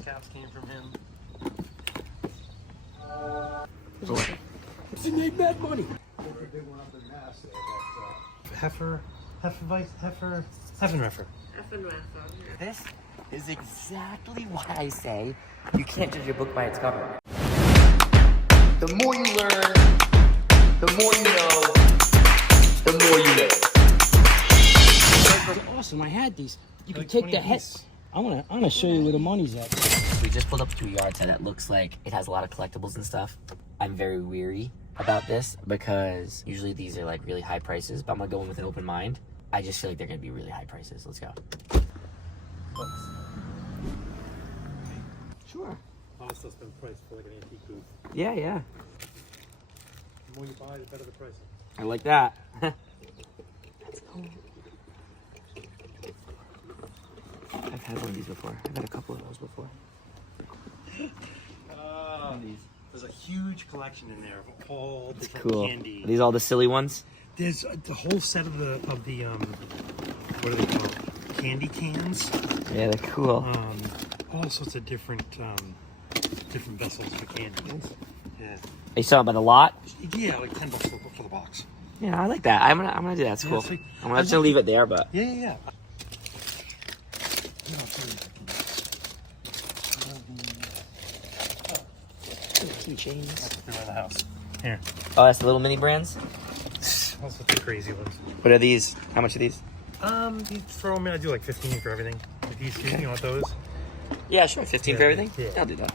Caps came from him. He made mad money. Heffenreffer. This is exactly why I say you can't judge a book by its cover. The more you learn, the more you know, the more you live. Awesome, I had these. You can take the head. I'm gonna show you where the money's at. We just pulled up to a yard sale that looks like it has a lot of collectibles and stuff. I'm very weary about this because usually these are like really high prices, but I'm gonna go in with an open mind. I just feel like they're gonna be really high prices. Let's go. Sure. All this stuff's been priced for like an antique booth. Yeah. The more you buy, the better the pricing. I like that. That's cool. I've had one of these before. I've had a couple of those before. There's a huge collection in there of all different Cool. candy. Are these all the silly ones? There's the whole set of the what are they called? Candy cans. Yeah, they're cool. All sorts of different vessels for candy. Yeah. Are you selling it by the lot? Yeah, like $10 for the box. Yeah, I like that. I'm gonna do that. It's cool. Sweet. I'm gonna have to leave it there, but Yeah. keychains. They're in the house. Here. Oh, that's the little mini brands. That's what the crazy ones. What are these? How much are these? You throw them in. I do like 15 for everything. Like these two, you want those? Yeah, sure. 15 for everything. Yeah. I'll do that.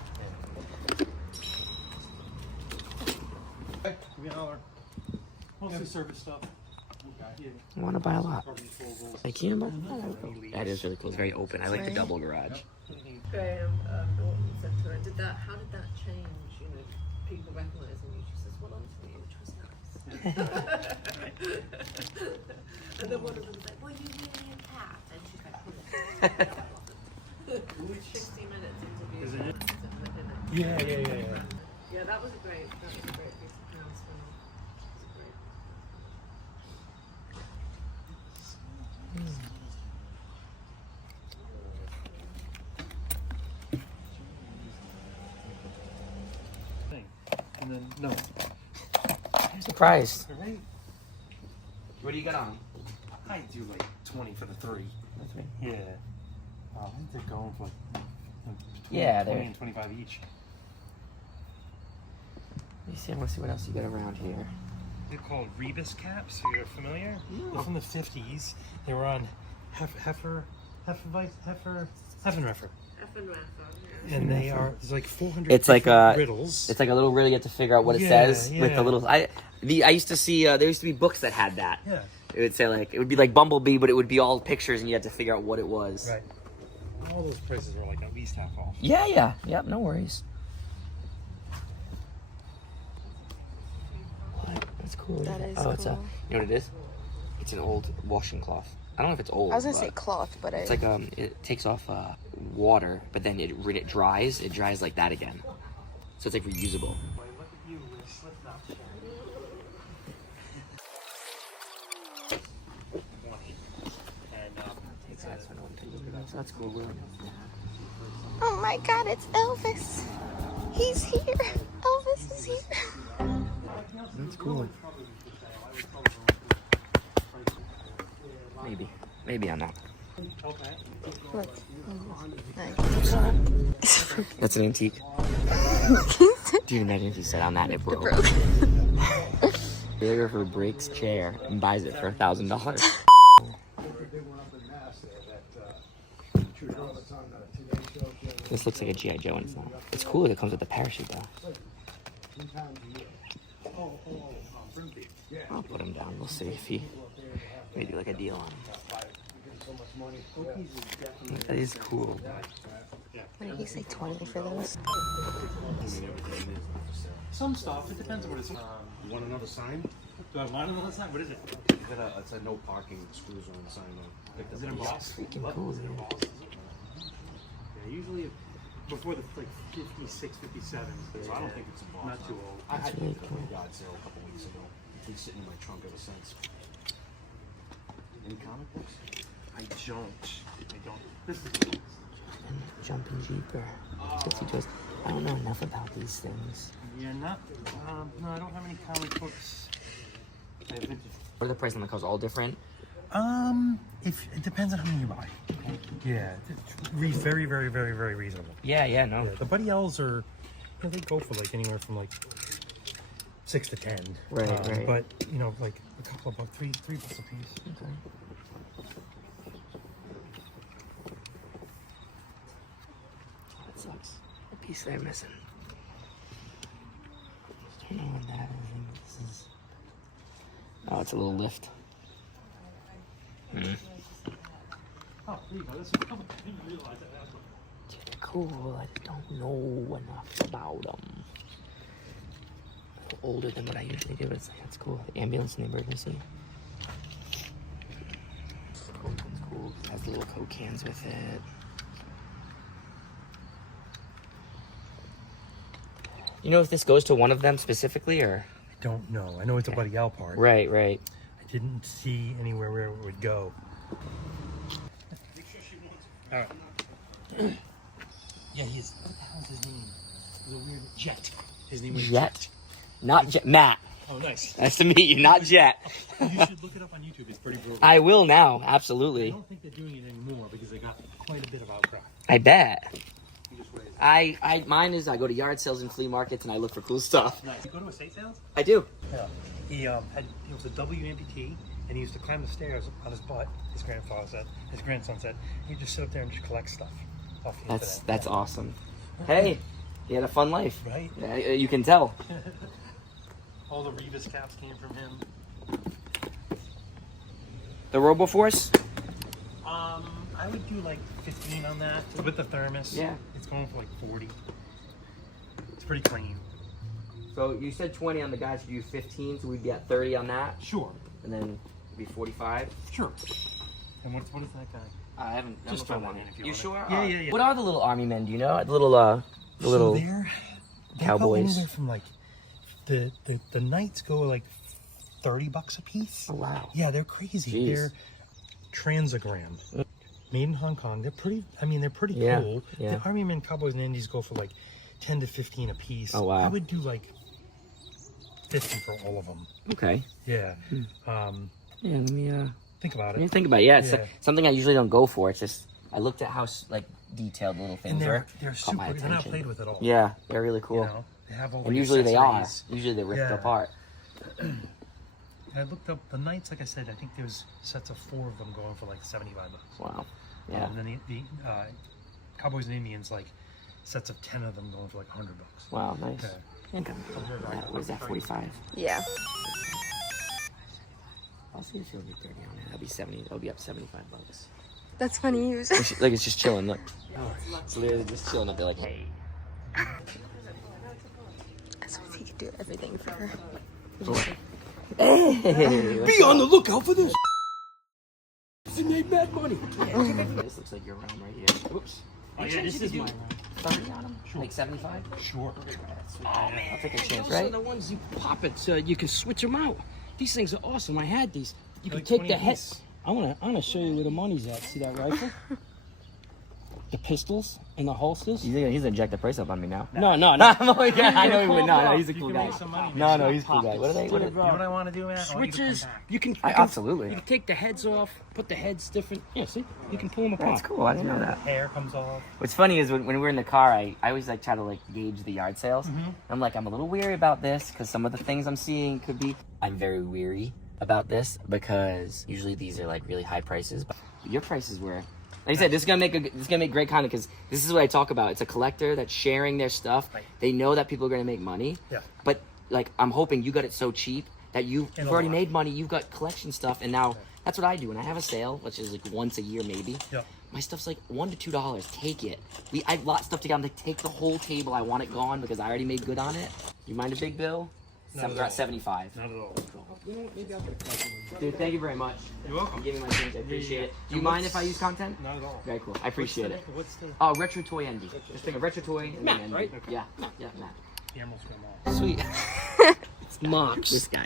Hey, give me a holler. Mostly service stuff. I want to buy a lot. Thank you. That is really cool. It's very open. I like the double garage. Graham Norton said to her, how did that change, you know, people recognising you? She says, well, honestly, it was nice. And then one of them was like, well, you really a cat. And she's like, 60 minutes interview. Is it? Yeah, that was a great piece of announcement. It was great. And then, no. I'm surprised. Right? What do you got on? I do like 20 for the 3. That's me. Yeah. I think they're going for like 20 they're and 25 each. Let me see. I want to see what else you got around here. They're called Rebus caps. You're familiar? They're from the 50s. They were on Heffenreffer. And they are, there's like 400 It's like riddles. It's like a little riddle. You have to figure out what it says with the little. I used to see. There used to be books that had that. Yeah. It would say like it would be like Bumblebee, but it would be all pictures, and you had to figure out what it was. Right. All those prices are like at least half off. Yeah. Yep. No worries. That's cool. That is It's cool. you know what it is? It's an old washing cloth. I don't know if it's old. I was gonna but say cloth, but it's like it takes off water, but then when it dries like that again. So it's like reusable. So that's cool. oh my God, it's Elvis. He's here. Elvis is here. That's cool. Maybe I'm not. Okay. Look. That's an antique. Do you imagine if you sat on that and it broke? Videographer breaks chair and buys it for $1,000. This looks like a G.I. Joe and it's not. It's cool that it comes with the parachute though. I'll put him down. We'll see if he maybe like a deal on him. That is cool. What did he say, 20 for those? Some stuff. It depends on what it's. You want another sign? Do I want another sign? What is it? It's a no parking screws on the sign. Is it embossed? Freaking cool, dude. Yeah, usually before the like 56, 57. So I don't think it's embossed. Not too old. I had really it at cool. a yard sale a couple weeks ago. It's been sitting in my trunk ever since. Any comic books? I don't. This is Jumping Jeeper. Tootsie Toys. I don't know enough about these things. You're not. No, I don't have any comic books. I have vintage. What are the prices on the cars? All different? If it depends on how many you buy. Yeah, it's very, very, very, very reasonable. Yeah, no. Yeah, the Buddy L's are, they go for like anywhere from like 6 to 10. Right. But like a couple of bucks, three bucks a piece. Okay. Oh, that sucks. A piece they're missing. I don't know what that is. This is... Oh, it's a little lift. Oh, there you go. That's I didn't realize that. Cool. I just don't know enough about them. Older than what I usually do, but it's like, that's cool. The ambulance and the emergency. Cool. That's cool. It has the little Coke cans with it. You know if this goes to one of them specifically, or? I don't know. I know it's a Buddy L part. Right. I didn't see anywhere where it would go. All right. Yeah, what the hell's his name? It was a weird Jet. His name was Jet? Not Jet. Matt. Oh, nice. Nice to meet you. Not Jet. You should look it up on YouTube. It's pretty brutal. I will now. I Absolutely. don't think they're doing it anymore because they got quite a bit of outcry. I bet. You just wait. Mine is I go to yard sales and flea markets and I look for cool stuff. Nice. You go to estate sales? I do. Yeah. He was a W amputee, and he used to climb the stairs on his butt. His grandson said, he'd just sit up there and just collect stuff off the internet. That's awesome. Hey, he had a fun life. Right? Yeah, you can tell. All the Revis caps came from him. The RoboForce? I would do like 15 on that with the thermos. Yeah. It's going for like 40. It's pretty clean. So you said 20 on the guys, you do 15, so we'd be at 30 on that, Sure. and then it'd be 45. Sure. And what is that guy? I haven't. Just throw throw one that in if you You want it. sure? Yeah. What are the little army men? Do you know? The little So they're cowboys. Anywhere from like the knights go like $30 a piece. Oh wow. Yeah, they're crazy. Jeez. They're transogrammed, made in Hong Kong. They're pretty. I mean, they're pretty Yeah, cool. yeah. The Army Men, Cowboys, and Indies go for like 10 to 15 a piece. Oh, wow. I would do like 50 for all of them. Okay. Yeah. Yeah. Let me Think about Let me it. think about it. Yeah, it's Yeah. something I usually don't go for. It's just I looked at how like detailed little things And were. they're Caught my super. They're not attention. played with at all. Yeah, they're really cool. You know, they have all And the usually they are. accessories. Usually they ripped Yeah. apart. I looked up the Knights. Like I said, I think there's sets of 4 of them going for like $75. Wow. Yeah. And then the Cowboys and Indians, like sets of 10 of them going for like $100. Wow. Nice. Yeah. Okay. What is that? 45. Yeah. I'll see if you'll get 30 on it. That'll be 70. That'll be up $75. That's funny. Like it's just chilling. Look. It's literally just chilling up there. Like, hey. So he could do everything for her. Hey. Be on the lookout for this. She made mad money. This looks like your realm right here. Oops. Oh yeah, this is my round. 30 on them? Like 75? Sure. Oh man, I'll take a chance, those are right? the ones you pop it so you can switch them out. These things are awesome. I had these. You can Like take 20 the head. apiece. I wanna show you where the money's at. See that rifle? The pistols and the holsters. He's gonna inject the price up on me now. No. I'm only kidding. I know he would. No, he's a You cool can guy. make some money. No, he's a cool guy. What are they? You know what I want to do, man? I want you to come Switches. back. You can. Absolutely. You can take the heads off. Put the heads different. Yeah. See, you can pull them apart. That's cool. I didn't know that. Hair comes off. What's funny is when we're in the car, I always like try to like gauge the yard sales. I'm like, I'm a little weary about this because some of the things I'm seeing could be. I'm very weary about this because usually these are like really high prices, but your prices were. Like I said, this is gonna make great content because this is what I talk about. It's a collector that's sharing their stuff. Right. They know that people are gonna make money. Yeah. But like, I'm hoping you got it so cheap that you've And a already lot. made money. You've got collection stuff, and now that's what I do. When I have a sale, which is like once a year maybe. Yeah. My stuff's like $1 to $2. Take it. I lot stuff together. I'm like, take the whole table. I want it gone because I already made good on it. You mind a big bill? Not at We're at all. 75. Not at all. You know what? Maybe I'll get a couple. Dude, thank you very much. You're welcome. You gave me my change. I appreciate it. Do you And mind what's- if I use content? Not at all. Very cool. I appreciate it. What's the Oh, Retro Toy Envy. Just think of Retro Toy and Matt, then Envy. right? Yeah, yeah, Matt. Emerald Scrum All? Sweet. It's Marks. This guy.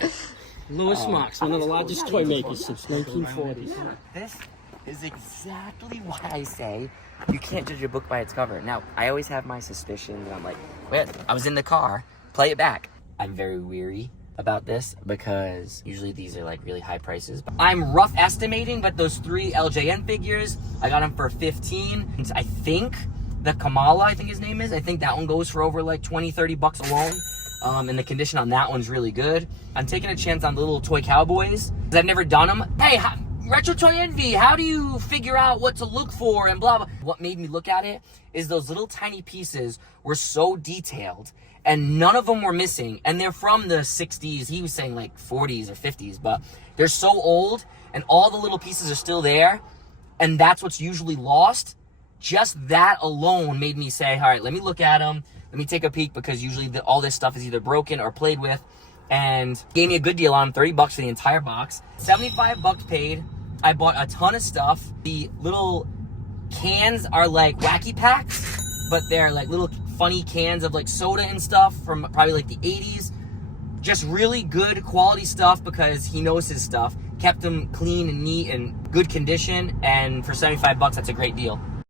Lewis Marks, one of the largest toy makers since 1940. This is exactly why I say you can't judge a book by its cover. Now, I always have my suspicions, and I'm like, wait, I was in the car, play it back. I'm very weary about this because usually these are like really high prices. I'm rough estimating, but those 3 LJN figures, I got them for 15. And I think the Kamala, I think his name is, I think that one goes for over like 20, 30 bucks alone. And the condition on that one's really good. I'm taking a chance on the little toy cowboys because I've never done them. Hey, Retro Toy Envy, how do you figure out what to look for and blah, blah. What made me look at it is those little tiny pieces were so detailed and none of them were missing. And they're from the 60s. He was saying like 40s or 50s, but they're so old and all the little pieces are still there. And that's what's usually lost. Just that alone made me say, all right, let me look at them. Let me take a peek because usually all this stuff is either broken or played with. And gave me a good deal on them, 30 bucks for the entire box. 75 bucks paid. I bought a ton of stuff. The little cans are like wacky packs, but they're like little funny cans of like soda and stuff from probably like the 80s. Just really good quality stuff because he knows his stuff. Kept them clean and neat and good condition. And for 75 bucks, that's a great deal.